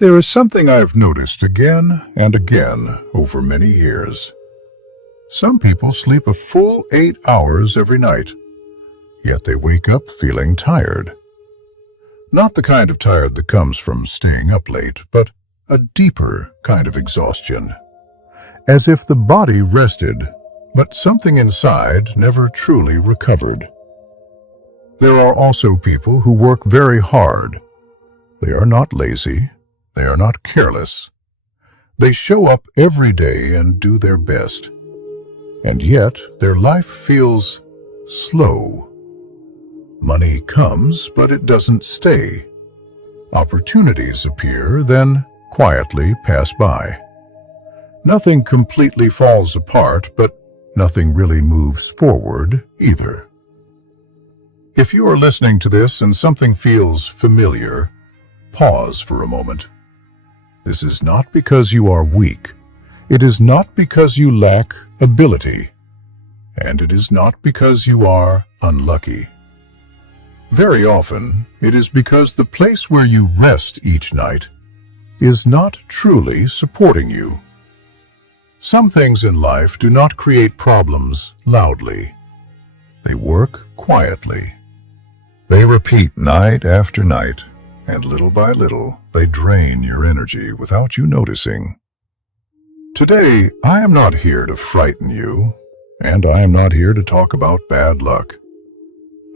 There is something I've noticed again and again over many years. Some people sleep a full 8 hours every night, yet they wake up feeling tired. Not the kind of tired that comes from staying up late, but a deeper kind of exhaustion. As if the body rested, but something inside never truly recovered. There are also people who work very hard. They are not lazy. They are not careless. They show up every day and do their best. And yet, their life feels slow. Money comes, but it doesn't stay. Opportunities appear, then quietly pass by. Nothing completely falls apart, but nothing really moves forward either. If you are listening to this and something feels familiar, pause for a moment. This is not because you are weak. It is not because you lack ability. And it is not because you are unlucky. Very often, it is because the place where you rest each night is not truly supporting you. Some things in life do not create problems loudly. They work quietly. They repeat night after night, and little by little, they drain your energy without you noticing. Today, I am not here to frighten you, and I am not here to talk about bad luck.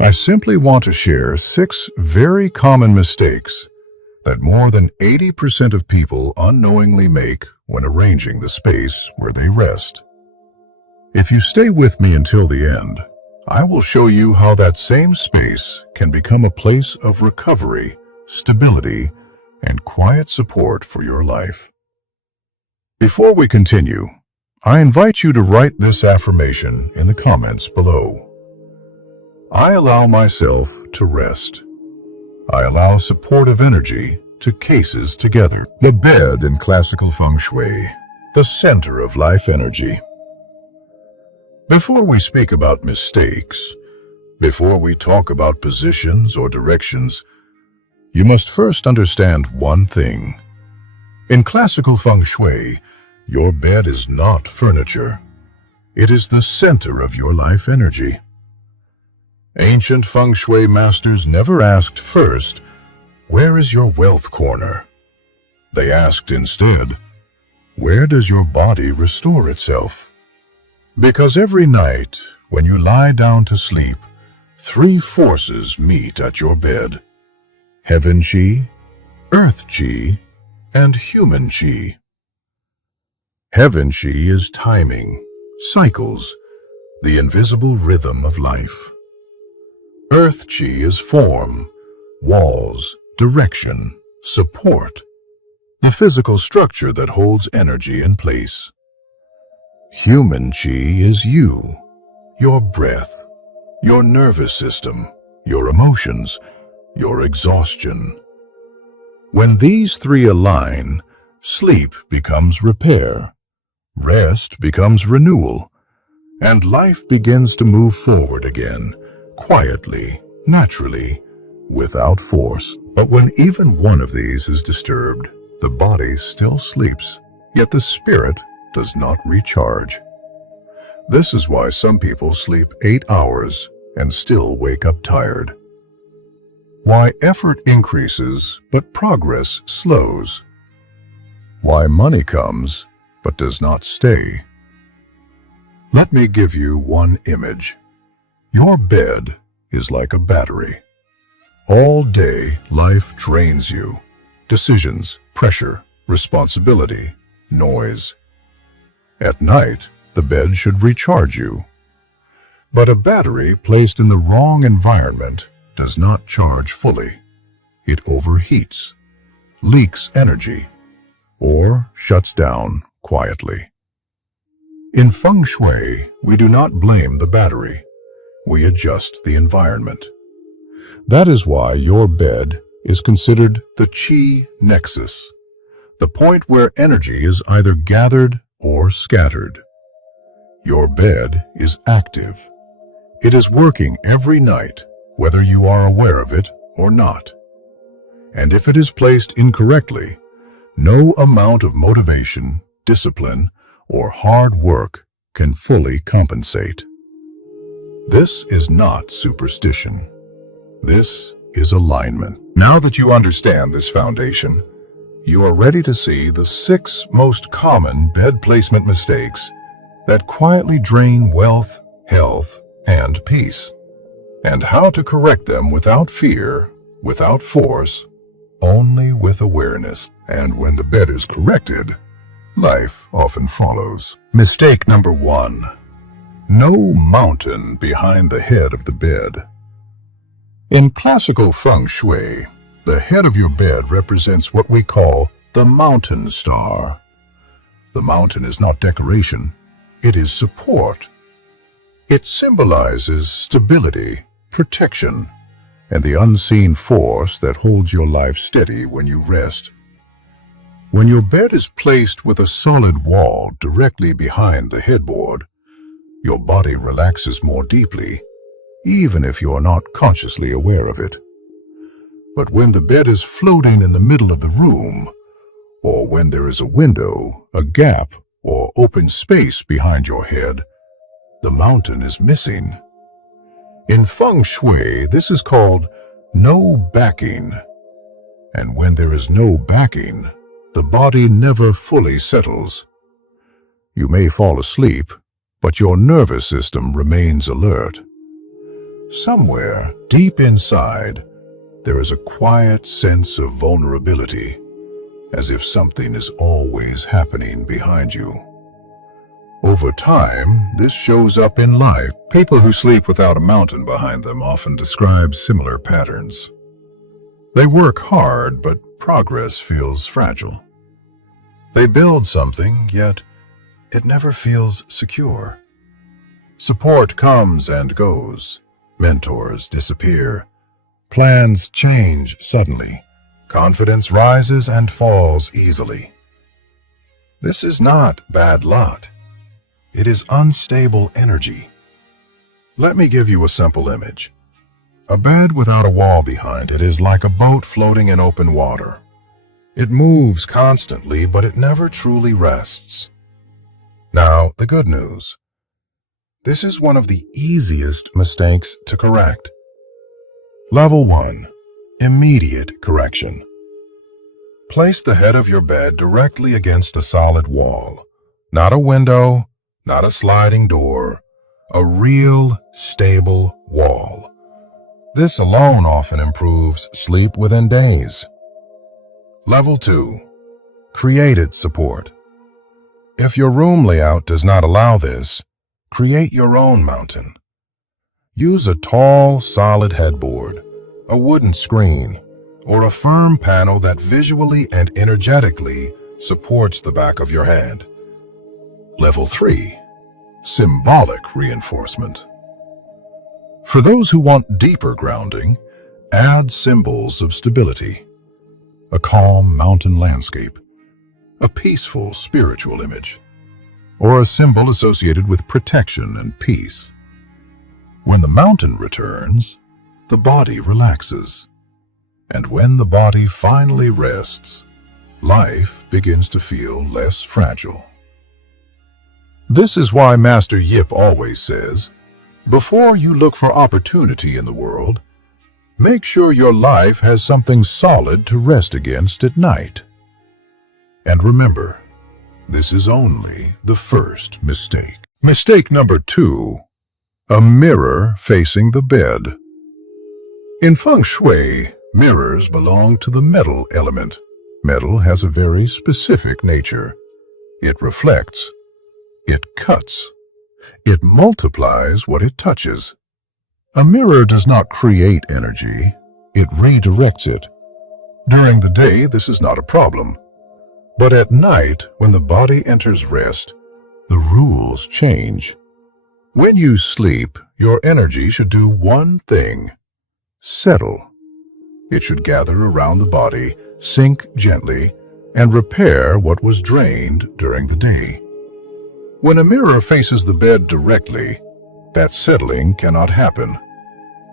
I simply want to share 6 very common mistakes that more than 80% of people unknowingly make when arranging the space where they rest. If you stay with me until the end, I will show you how that same space can become a place of recovery, stability, and quiet support for your life. Before we continue, I invite you to write this affirmation in the comments below. I allow myself to rest. I allow supportive energy to cases together. The bed in classical feng shui, the center of life energy. Before we speak about mistakes, before we talk about positions or directions, you must first understand one thing. In classical feng shui, your bed is not furniture. It is the center of your life energy. Ancient feng shui masters never asked first, "Where is your wealth corner?" They asked instead, "Where does your body restore itself?" Because every night, when you lie down to sleep, 3 forces meet at your bed: heaven chi, earth chi, and human chi. Heaven chi is timing, cycles, the invisible rhythm of life. Earth chi is form, walls, direction, support, the physical structure that holds energy in place. Human chi is you, your breath, your nervous system, your emotions, your exhaustion. When these 3 align, sleep becomes repair, rest becomes renewal, and life begins to move forward again, quietly, naturally, without force. But when even one of these is disturbed, the body still sleeps, yet the spirit does not recharge. This is why some people sleep 8 hours and still wake up tired. Why effort increases, but progress slows. Why money comes, but does not stay. Let me give you one image. Your bed is like a battery. All day, life drains you. Decisions, pressure, responsibility, noise. At night, the bed should recharge you. But a battery placed in the wrong environment does not charge fully. It overheats, leaks energy, or shuts down quietly. In feng shui, we do not blame the battery. We adjust the environment. That is why your bed is considered the chi nexus, the point where energy is either gathered or scattered. Your bed is active. It is working every night, whether you are aware of it or not. And if it is placed incorrectly, No amount of motivation, discipline, or hard work can fully compensate. This is not superstition. This is alignment. Now that you understand this foundation, you are ready to see the 6 most common bed placement mistakes that quietly drain wealth, health, and peace, and how to correct them without fear, without force, only with awareness. And when the bed is corrected, life often follows. Mistake number 1. No mountain behind the head of the bed. In classical Feng Shui, the head of your bed represents what we call the mountain star. The mountain is not decoration, it is support. It symbolizes stability, protection, and the unseen force that holds your life steady when you rest. When your bed is placed with a solid wall directly behind the headboard, your body relaxes more deeply, even if you are not consciously aware of it. But when the bed is floating in the middle of the room, or when there is a window, a gap, or open space behind your head, the mountain is missing. In Feng Shui, this is called no backing. And when there is no backing, the body never fully settles. You may fall asleep, but your nervous system remains alert. Somewhere deep inside, there is a quiet sense of vulnerability, as if something is always happening behind you. Over time, this shows up in life. People who sleep without a mountain behind them often describe similar patterns. They work hard, but progress feels fragile. They build something, yet it never feels secure. Support comes and goes. Mentors disappear. Plans change suddenly. Confidence rises and falls easily. This is not bad luck. It is unstable energy. Let me give you a simple image. A bed without a wall behind it is like a boat floating in open water. It moves constantly, but it never truly rests. Now, the good news. This is one of the easiest mistakes to correct. Level 1. Immediate correction. Place the head of your bed directly against a solid wall. Not a window, not a sliding door, a real, stable wall. This alone often improves sleep within days. Level 2. Created support. If your room layout does not allow this, create your own mountain. Use a tall, solid headboard, a wooden screen, or a firm panel that visually and energetically supports the back of your head. Level 3. Symbolic reinforcement. For those who want deeper grounding, add symbols of stability. A calm mountain landscape, a peaceful spiritual image, or a symbol associated with protection and peace. When the mountain returns, the body relaxes. And when the body finally rests, life begins to feel less fragile. This is why Master Yip always says, before you look for opportunity in the world, make sure your life has something solid to rest against at night. And remember, this is only the first mistake. Mistake number 2. A mirror facing the bed. In Feng Shui, mirrors belong to the metal element. Metal has a very specific nature. It reflects. It cuts. It multiplies what it touches. A mirror does not create energy. It redirects it. During the day, this is not a problem. But at night, when the body enters rest, the rules change. When you sleep, your energy should do one thing: settle. It should gather around the body, sink gently, and repair what was drained during the day. When a mirror faces the bed directly, that settling cannot happen.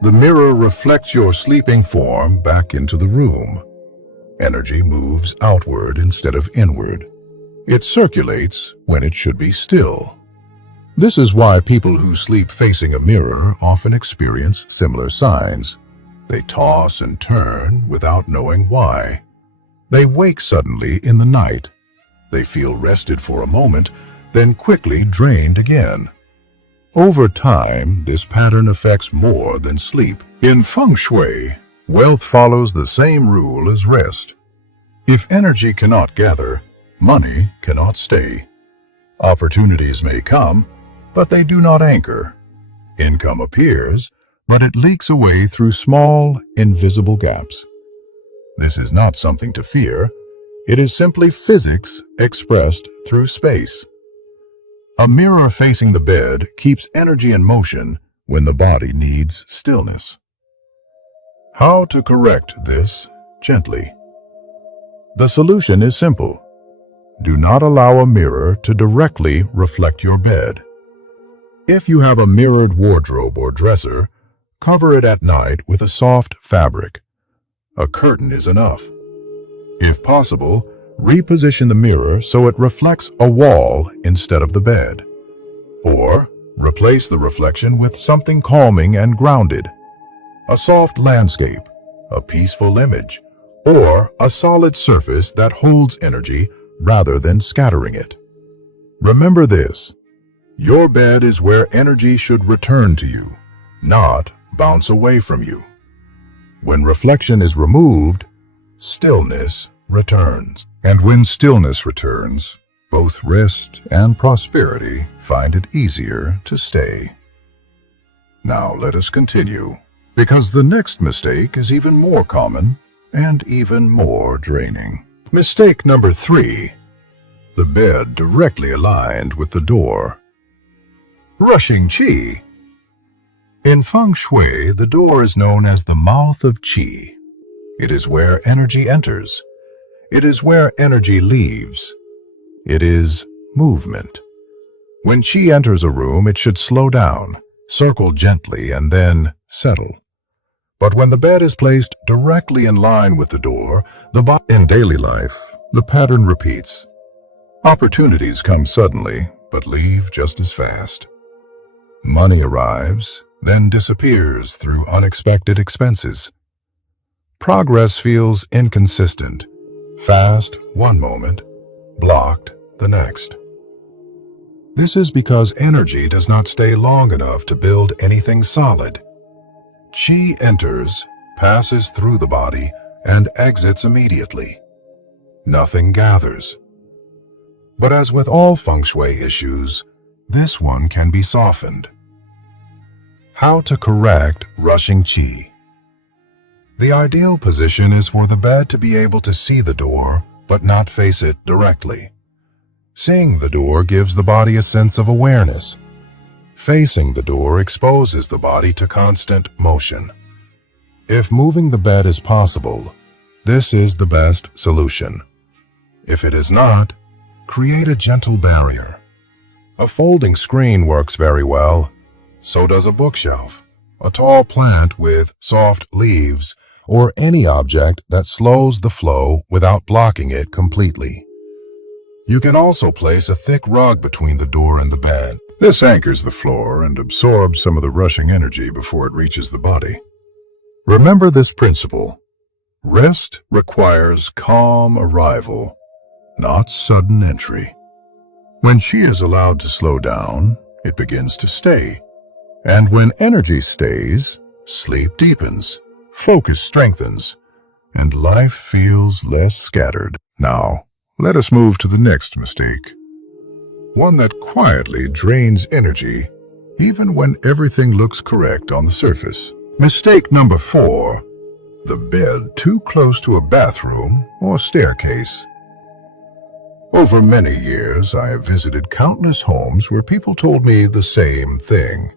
The mirror reflects your sleeping form back into the room. Energy moves outward instead of inward. It circulates when it should be still. This is why people who sleep facing a mirror often experience similar signs. They toss and turn without knowing why. They wake suddenly in the night. They feel rested for a moment, then quickly drained again. Over time, this pattern affects more than sleep. In Fengshui, wealth follows the same rule as rest. If energy cannot gather, money cannot stay. Opportunities may come, but they do not anchor. Income appears, but it leaks away through small, invisible gaps. This is not something to fear. It is simply physics expressed through space. A mirror facing the bed keeps energy in motion when the body needs stillness. How to correct this gently? The solution is simple. Do not allow a mirror to directly reflect your bed. If you have a mirrored wardrobe or dresser, cover it at night with a soft fabric. A curtain is enough. If possible, reposition the mirror so it reflects a wall instead of the bed. Or replace the reflection with something calming and grounded. A soft landscape, a peaceful image, or a solid surface that holds energy rather than scattering it. Remember this: your bed is where energy should return to you, not bounce away from you. When reflection is removed, stillness returns. And when stillness returns, both rest and prosperity find it easier to stay. Now let us continue, because the next mistake is even more common and even more draining. Mistake number 3. The bed directly aligned with the door. Rushing qi. In Feng Shui, the door is known as the mouth of qi. It is where energy enters. It is where energy leaves. It is movement. When qi enters a room, it should slow down, circle gently, and then settle. But when the bed is placed directly in line with the door, in daily life, the pattern repeats. Opportunities come suddenly, but leave just as fast. Money arrives, then disappears through unexpected expenses. Progress feels inconsistent, fast one moment, blocked the next. This is because energy does not stay long enough to build anything solid. Qi enters, passes through the body, and exits immediately. Nothing gathers. But as with all feng shui issues, this one can be softened. How to correct rushing qi? The ideal position is for the bed to be able to see the door, but not face it directly. Seeing the door gives the body a sense of awareness. Facing the door exposes the body to constant motion. If moving the bed is possible, this is the best solution. If it is not, create a gentle barrier. A folding screen works very well. So does a bookshelf, a tall plant with soft leaves, or any object that slows the flow without blocking it completely. You can also place a thick rug between the door and the bed. This anchors the floor and absorbs some of the rushing energy before it reaches the body. Remember this principle. Rest requires calm arrival, not sudden entry. When qi is allowed to slow down, it begins to stay. And when energy stays, sleep deepens, focus strengthens, and life feels less scattered. Now, let us move to the next mistake. One that quietly drains energy, even when everything looks correct on the surface. Mistake number 4. The bed too close to a bathroom or staircase. Over many years, I have visited countless homes where people told me the same thing.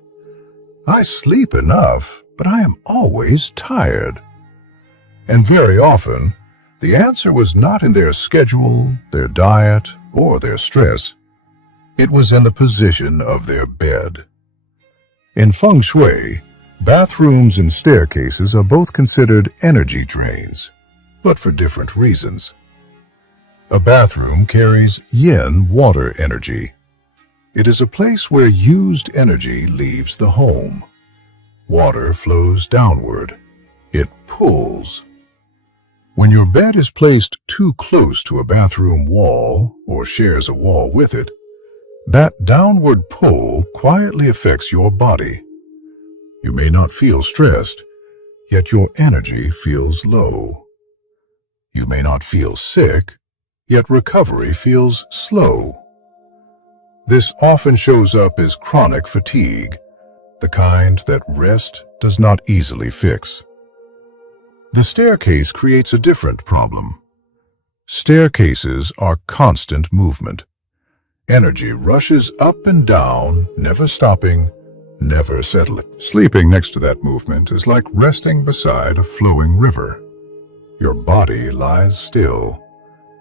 I sleep enough, but I am always tired. And very often, the answer was not in their schedule, their diet, or their stress. It was in the position of their bed. In Feng Shui, bathrooms and staircases are both considered energy drains. but for different reasons. A bathroom carries yin water energy. It is a place where used energy leaves the home. Water flows downward. It pulls. When your bed is placed too close to a bathroom wall or shares a wall with it, that downward pull quietly affects your body. You may not feel stressed, yet your energy feels low. You may not feel sick, yet recovery feels slow. This often shows up as chronic fatigue, the kind that rest does not easily fix. The staircase creates a different problem. Staircases are constant movement. Energy rushes up and down, never stopping, never settling. Sleeping next to that movement is like resting beside a flowing river. Your body lies still,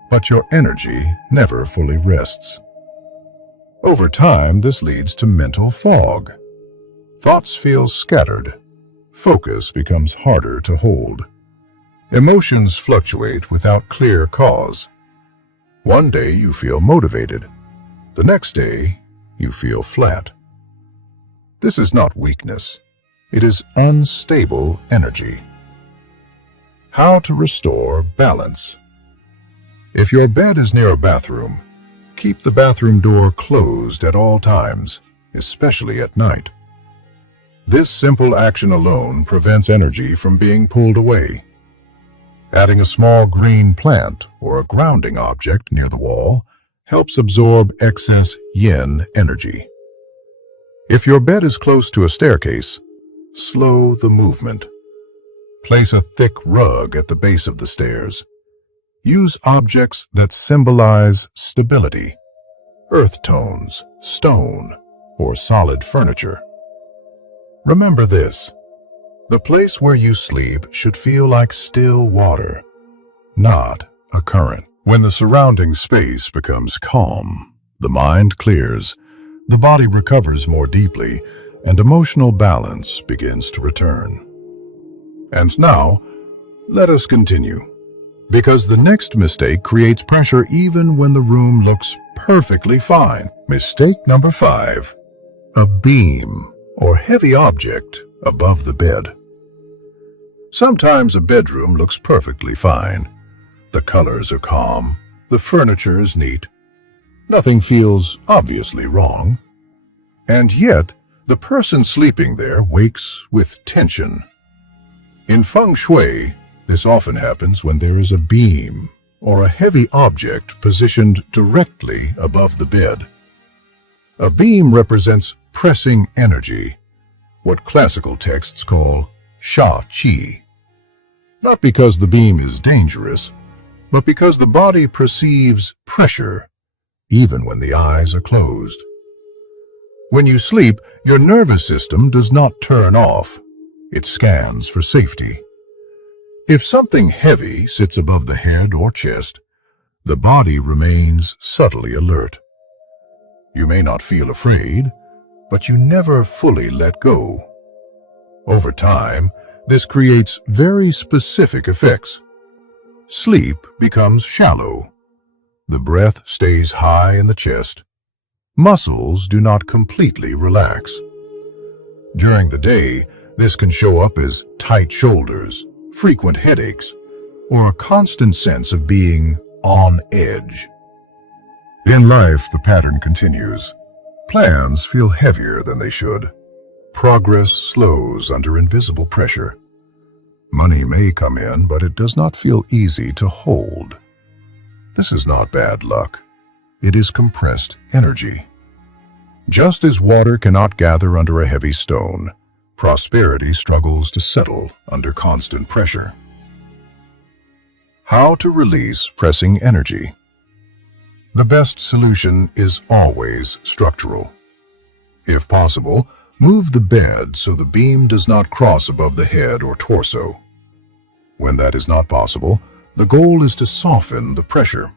but your energy never fully rests. Over time, this leads to mental fog. Thoughts feel scattered. Focus becomes harder to hold. Emotions fluctuate without clear cause. One day you feel motivated. The next day, you feel flat. This is not weakness. It is unstable energy. How to restore balance. If your bed is near a bathroom, keep the bathroom door closed at all times, especially at night. This simple action alone prevents energy from being pulled away. Adding a small green plant or a grounding object near the wall helps absorb excess yin energy. If your bed is close to a staircase, slow the movement. Place a thick rug at the base of the stairs. Use objects that symbolize stability, earth tones, stone, or solid furniture. Remember this: the place where you sleep should feel like still water, not a current. When the surrounding space becomes calm, the mind clears, the body recovers more deeply, and emotional balance begins to return. And now, let us continue, because the next mistake creates pressure even when the room looks perfectly fine. Mistake number 5: a beam or heavy object above the bed. Sometimes a bedroom looks perfectly fine. The colors are calm, the furniture is neat. Nothing feels obviously wrong. And yet, the person sleeping there wakes with tension. In Fengshui, this often happens when there is a beam or a heavy object positioned directly above the bed. A beam represents pressing energy, what classical texts call sha-qi. Not because the beam is dangerous, but because the body perceives pressure even when the eyes are closed. When you sleep, your nervous system does not turn off. It scans for safety. If something heavy sits above the head or chest, the body remains subtly alert. You may not feel afraid, but you never fully let go. Over time, this creates very specific effects. Sleep becomes shallow. The breath stays high in the chest. Muscles do not completely relax. During the day, this can show up as tight shoulders, frequent headaches, or a constant sense of being on edge. In life, the pattern continues. Plans feel heavier than they should. Progress slows under invisible pressure. Money may come in, but it does not feel easy to hold. This is not bad luck. It is compressed energy. Just as water cannot gather under a heavy stone, prosperity struggles to settle under constant pressure. How to release pressing energy. The best solution is always structural. If possible, move the bed so the beam does not cross above the head or torso. When that is not possible, the goal is to soften the pressure.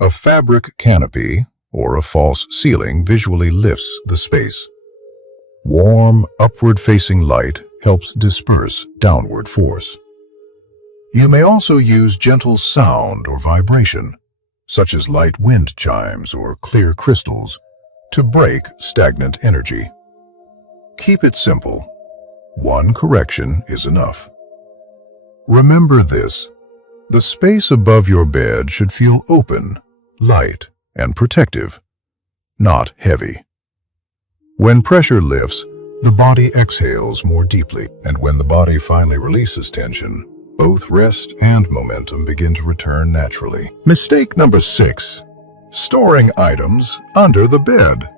A fabric canopy or a false ceiling visually lifts the space. Warm, upward-facing light helps disperse downward force. You may also use gentle sound or vibration, such as light wind chimes or clear crystals, to break stagnant energy. Keep it simple. One correction is enough. Remember this: the space above your bed should feel open, light, and protective, not heavy. When pressure lifts, the body exhales more deeply, and when the body finally releases tension, both rest and momentum begin to return naturally. Mistake number 6: storing items under the bed.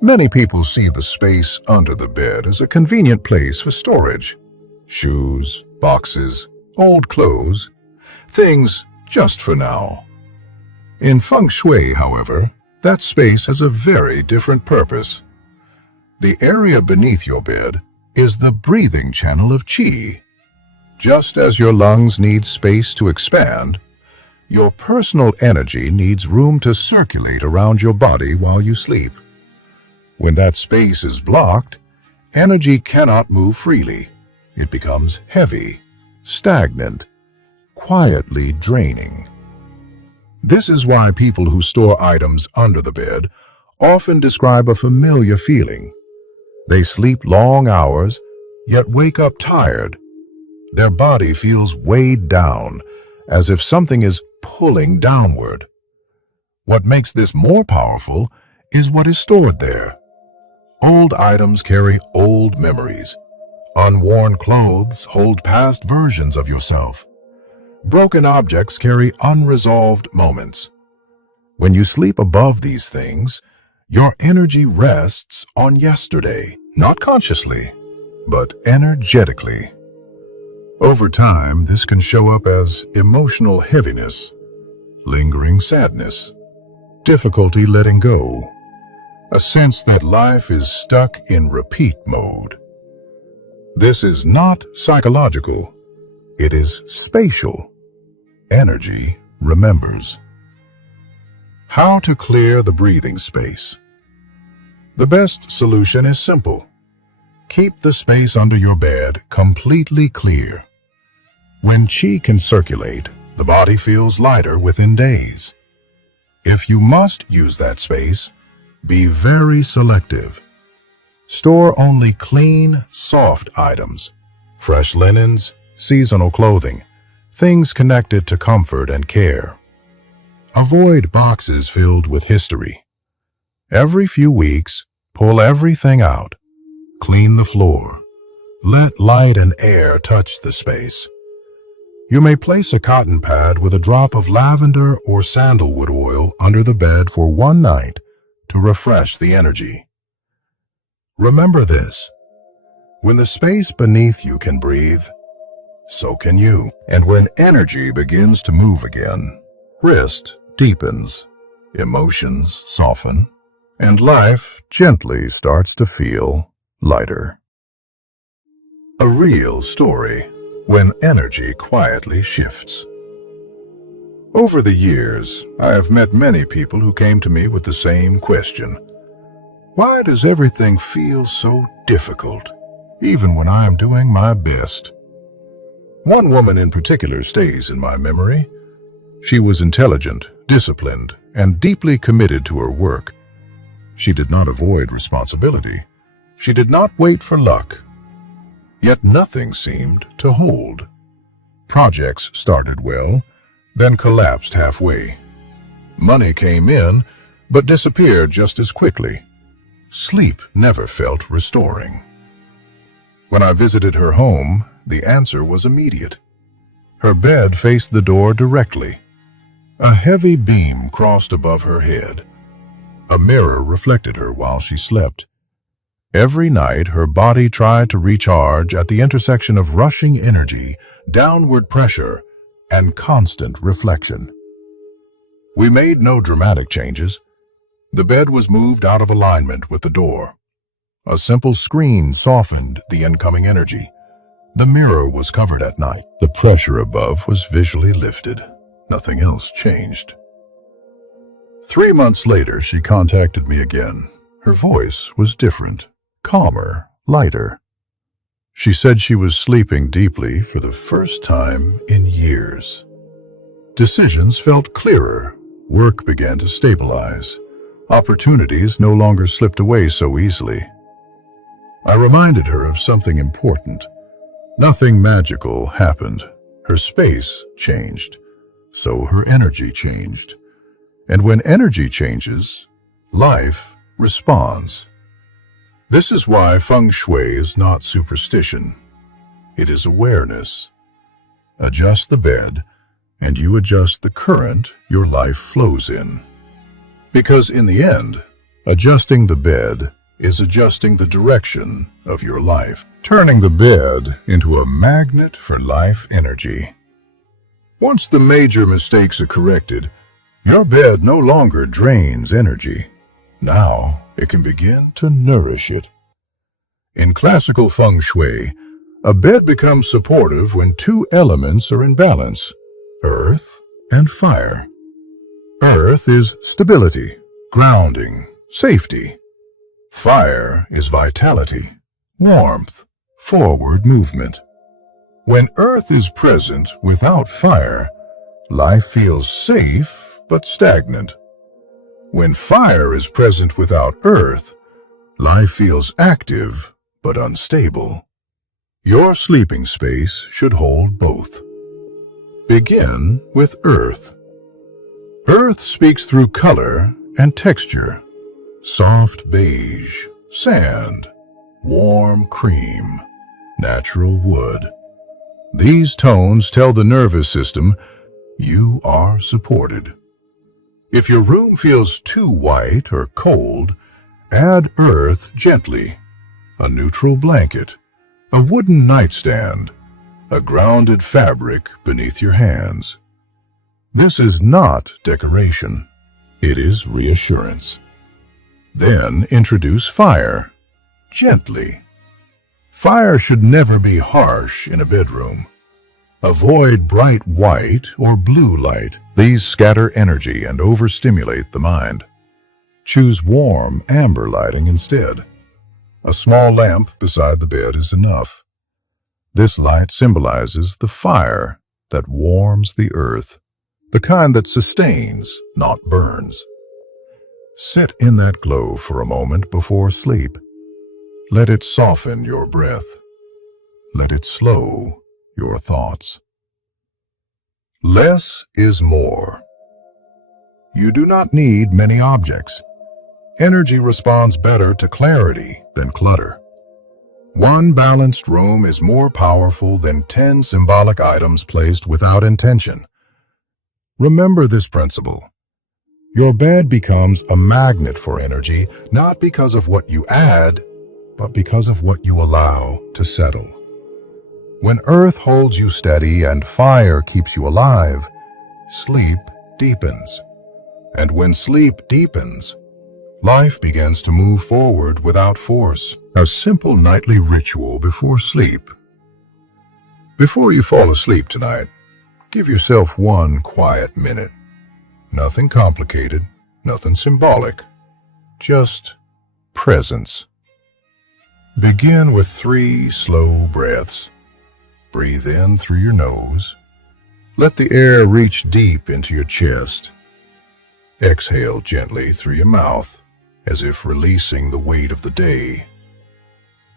Many people see the space under the bed as a convenient place for storage. Shoes, boxes, old clothes, things just for now. In Fengshui, however, that space has a very different purpose. The area beneath your bed is the breathing channel of qi. Just as your lungs need space to expand, your personal energy needs room to circulate around your body while you sleep. When that space is blocked, energy cannot move freely. It becomes heavy, stagnant, quietly draining. This is why people who store items under the bed often describe a familiar feeling. They sleep long hours, yet wake up tired. Their body feels weighed down, as if something is pulling downward. What makes this more powerful is what is stored there. Old items carry old memories. Unworn clothes hold past versions of yourself. Broken objects carry unresolved moments. When you sleep above these things, your energy rests on yesterday, not consciously, but energetically. Over time, this can show up as emotional heaviness, lingering sadness, difficulty letting go, a sense that life is stuck in repeat mode. This is not psychological, it is spatial. Energy remembers. How to clear the breathing space? The best solution is simple. Keep the space under your bed completely clear. When qi can circulate, the body feels lighter within days. If you must use that space, be very selective. Store only clean, soft items, fresh linens, seasonal clothing, things connected to comfort and care. Avoid boxes filled with history. Every few weeks, pull everything out. Clean the floor. Let light and air touch the space. You may place a cotton pad with a drop of lavender or sandalwood oil under the bed for one night to refresh the energy. Remember this: when the space beneath you can breathe, so can you. And when energy begins to move again, rest deepens, emotions soften, and life gently starts to feel lighter. A real story when energy quietly shifts. Over the years, I have met many people who came to me with the same question. Why does everything feel so difficult, even when I am doing my best? One woman in particular stays in my memory. She was intelligent, disciplined, and deeply committed to her work. She did not avoid responsibility. She did not wait for luck. Yet nothing seemed to hold. Projects started well, then collapsed halfway. Money came in, but disappeared just as quickly. Sleep never felt restoring. When I visited her home, the answer was immediate. Her bed faced the door directly. A heavy beam crossed above her head. A mirror reflected her while she slept. Every night, her body tried to recharge at the intersection of rushing energy, downward pressure, and constant reflection. We made no dramatic changes. The bed was moved out of alignment with the door. A simple screen softened the incoming energy. The mirror was covered at night. The pressure above was visually lifted. Nothing else changed. 3 months later, she contacted me again. Her voice was different, calmer, lighter. She said she was sleeping deeply for the first time in years. Decisions felt clearer, work began to stabilize, opportunities no longer slipped away so easily. I reminded her of something important. Nothing magical happened. Her space changed, so her energy changed. And when energy changes, life responds. This is why Feng Shui is not superstition. It is awareness. Adjust the bed, and you adjust the current your life flows in. Because in the end, adjusting the bed is adjusting the direction of your life, turning the bed into a magnet for life energy. Once the major mistakes are corrected, your bed no longer drains energy. Now it can begin to nourish it. In classical feng shui, a bed becomes supportive when two elements are in balance, earth and fire. Earth is stability, grounding, safety. Fire is vitality, warmth, forward movement. When earth is present without fire, life feels safe but stagnant. When fire is present without earth, life feels active but unstable. Your sleeping space should hold both. Begin with earth. Earth speaks through color and texture. Soft beige, sand, warm cream, natural wood. These tones tell the nervous system you are supported. If your room feels too white or cold, add earth gently. A neutral blanket, a wooden nightstand, a grounded fabric beneath your hands. This is not decoration. It is reassurance. Then introduce fire, gently. Fire should never be harsh in a bedroom. Avoid bright white or blue light. These scatter energy and overstimulate the mind. Choose warm amber lighting instead. A small lamp beside the bed is enough. This light symbolizes the fire that warms the earth, the kind that sustains, not burns. Sit in that glow for a moment before sleep. Let it soften your breath. Let it slow your thoughts. Less is more. You do not need many objects. Energy responds better to clarity than clutter. One balanced room is more powerful than 10 symbolic items placed without intention. Remember this principle. Your bed becomes a magnet for energy, not because of what you add, but because of what you allow to settle. When earth holds you steady and fire keeps you alive, sleep deepens. And when sleep deepens, life begins to move forward without force. A simple nightly ritual before sleep. Before you fall asleep tonight, give yourself one quiet minute. Nothing complicated, nothing symbolic, just presence. Begin with 3 slow breaths. Breathe in through your nose. Let the air reach deep into your chest. Exhale gently through your mouth, as if releasing the weight of the day.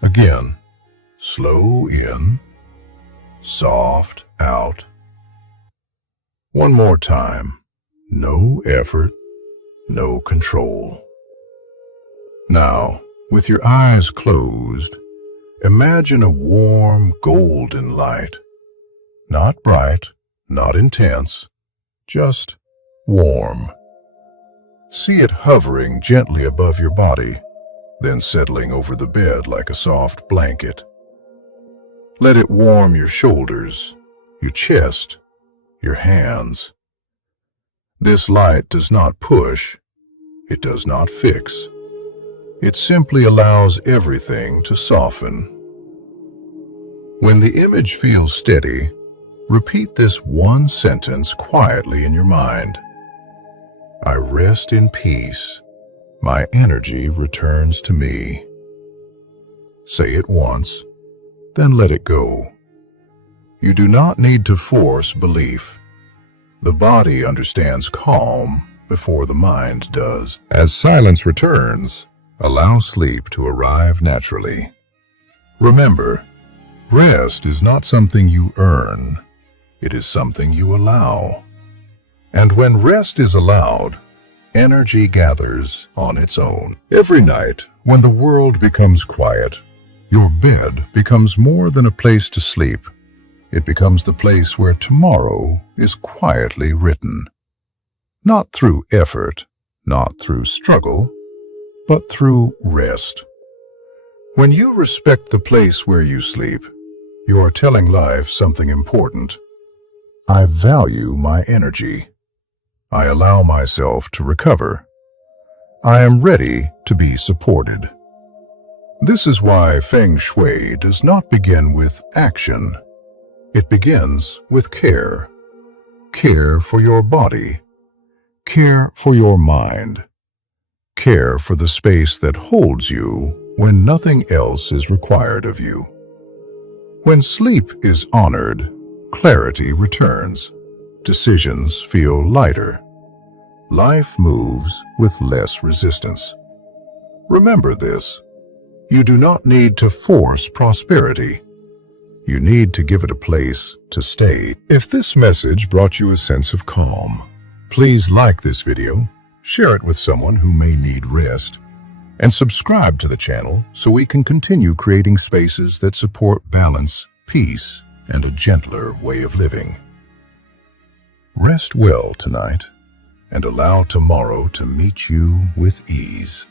Again, slow in, soft out. One more time. No effort, no control. Now, with your eyes closed, imagine a warm, golden light. Not bright, not intense, just warm. See it hovering gently above your body, then settling over the bed like a soft blanket. Let it warm your shoulders, your chest, your hands. This light does not push, it does not fix. It simply allows everything to soften. When the image feels steady, repeat this one sentence quietly in your mind. I rest in peace. My energy returns to me. Say it once, then let it go. You do not need to force belief. The body understands calm before the mind does. As silence returns, allow sleep to arrive naturally. Remember, rest is not something you earn. It is something you allow. And when rest is allowed, energy gathers on its own. Every night, when the world becomes quiet, your bed becomes more than a place to sleep. It becomes the place where tomorrow is quietly written. Not through effort, not through struggle, but through rest. When you respect the place where you sleep, you are telling life something important. I value my energy. I allow myself to recover. I am ready to be supported. This is why Feng Shui does not begin with action. It begins with care. Care for your body. Care for your mind. Care for the space that holds you when nothing else is required of you. When sleep is honored, clarity returns. Decisions feel lighter. Life moves with less resistance. Remember this. You do not need to force prosperity. You need to give it a place to stay. If this message brought you a sense of calm, please like this video, share it with someone who may need rest, and subscribe to the channel so we can continue creating spaces that support balance, peace, and a gentler way of living. Rest well tonight, and allow tomorrow to meet you with ease.